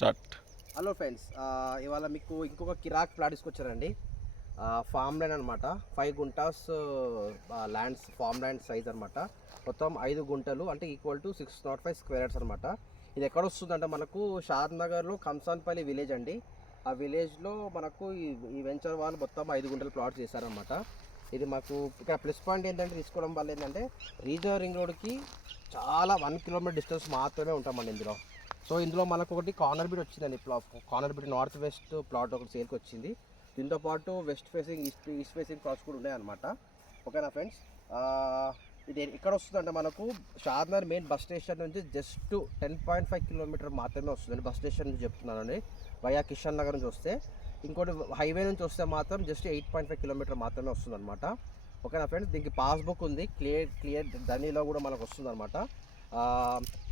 Start. Hello friends, ఇవాళ మీకు ఇంకొక కిరాక్ ప్లాట్ తీసుకొచ్చారండి. ఫామ్ ల్యాండ్ అనమాట. 5 guntas lands, farm land size అనమాట. మొత్తం 5 గుంటలు అంటే ఈక్వల్ టు 605 స్క్వేర్ యార్డ్స్ అనమాట. ఇది ఎక్కడ వస్తుందంటే మనకు షాద్ నగర్లో కంసాన్పల్లి విలేజ్ అండి. ఆ విలేజ్లో మనకు ఈ వెంచర్ వాళ్ళు మొత్తం 5 గుంటలు ప్లాట్ చేశారనమాట. ఇది మాకు ఇక్కడ ప్లస్ పాయింట్ ఏంటంటే తీసుకోవడం వల్ల ఏంటంటే రీజనల్ రింగ్ రోడ్కి చాలా 1 కిలోమీటర్ డిస్టెన్స్ మాత్రమే ఉంటామండి ఇందులో. సో ఇందులో మనకు ఒకటి కార్నర్ బిట్ వచ్చిందండి. Corner bit north west plot ఒకటి సేల్కి వచ్చింది. దీంతో పాటు west facing, east facing plots కూడా ఉన్నాయన్నమాట. ఓకేనా ఫ్రెండ్స్, ఇది ఎక్కడ వస్తుందంటే మనకు షాద్నగర్ మెయిన్ బస్ స్టేషన్ నుంచి జస్ట్ 10.5 కిలోమీటర్ మాత్రమే వస్తుందండి. బస్ స్టేషన్ నుంచి చెప్తున్నానండి. వయా కిషన్ నగర్ నుంచి వస్తే, ఇంకోటి హైవే నుంచి వస్తే మాత్రం జస్ట్ 8.5 కిలోమీటర్ మాత్రమే వస్తుందన్నమాట. ఓకేనా ఫ్రెండ్స్, దీనికి పాస్బుక్ ఉంది, క్లియర్ ధనీలో కూడా మనకు వస్తుందన్నమాట.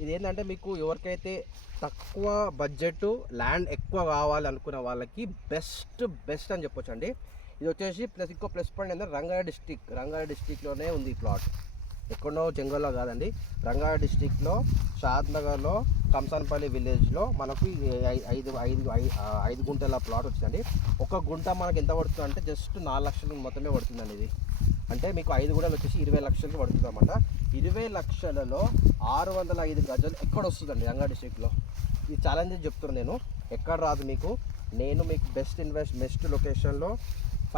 ఇదేంటంటే మీకు ఎవరికైతే తక్కువ బడ్జెట్ ల్యాండ్ ఎక్కువ కావాలి అనుకునే వాళ్ళకి బెస్ట్ అని చెప్పొచ్చు అండి. ఇది వచ్చేసి ఇంకో ప్లస్ పాయింట్ ఏంటంటే రంగారెడ్డి డిస్టిక్లోనే ఉంది ఈ ప్లాట్. ఎక్కడో జంగల్లో కాదండి, రంగారెడ్డి డిస్టిక్లో షాద్ నగర్లో కంసాన్పల్లి విలేజ్లో మనకు 5 గుంటల ప్లాట్ వచ్చిందండి. ఒక గుంట మనకు ఎంత పడుతుంది అంటే జస్ట్ 4 లక్షలు మొత్తమే పడుతుందండి. ఇది అంటే మీకు 5 గుంటలు వచ్చేసి 20 లక్షలకి పడుతుంది అన్నమాట. 20 లక్షలలో 605 గజాలు ఎక్కడ వస్తుందండి రంగారెడ్డి డిస్ట్రిక్ట్లో. ఈ ఛాలెంజ్ చెప్తున్నాను నేను, ఎక్కడ రాదు మీకు. నేను మీకు బెస్ట్ లొకేషన్లో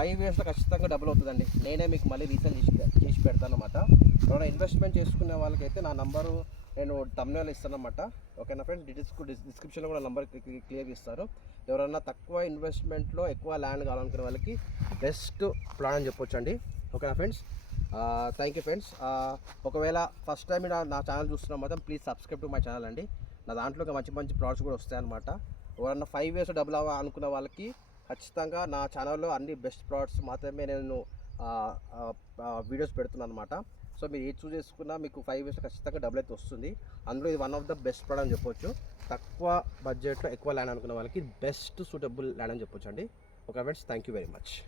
5 ఇయర్స్లో ఖచ్చితంగా డబుల్ అవుతుందండి. నేనే మీకు మళ్ళీ రీసేల్ చేసి పెడతాను అన్నమాట. ఎవరైనా ఇన్వెస్ట్మెంట్ చేసుకునే వాళ్ళకైతే నా నంబరు నేను తమ్నేల్లో ఇస్తాను అన్నమాట. ఓకేనా ఫ్రెండ్స్, డిస్క్రిప్షన్లో కూడా నంబర్ క్లియర్ ఇస్తారు. ఎవరైనా తక్కువ ఇన్వెస్ట్మెంట్లో ఎక్కువ ల్యాండ్ కావాలనుకునే వాళ్ళకి బెస్ట్ ప్లాన్ అని చెప్పొచ్చు అండి. ఓకేనా ఫ్రెండ్స్, థ్యాంక్ యూ ఫ్రెండ్స్. ఒకవేళ ఫస్ట్ టైం నా ఛానల్ చూస్తున్నా మాత్రం please subscribe to my channel అండి. నా దాంట్లో మంచి ప్లాట్స్ కూడా వస్తాయన్నమాట. ఎవరన్నా 5 ఇయర్స్ డబుల్ అనుకున్న వాళ్ళకి ఖచ్చితంగా నా ఛానల్లో అన్ని బెస్ట్ ప్లాట్స్ మాత్రమే నేను వీడియోస్ పెడుతున్నాను అనమాట. సో మీరు ఏది చూస్ చేసుకున్నా మీకు 5 ఇయర్స్ ఖచ్చితంగా డబుల్ అయితే వస్తుంది. అందులో ఇది one of the best plot అని చెప్పొచ్చు. తక్కువ బడ్జెట్లో ఎక్కువ ల్యాండ్ అనుకున్న వాళ్ళకి బెస్ట్ సూటబుల్ ల్యాండ్ అని చెప్పొచ్చు అండి. Okay friends, thank you very much.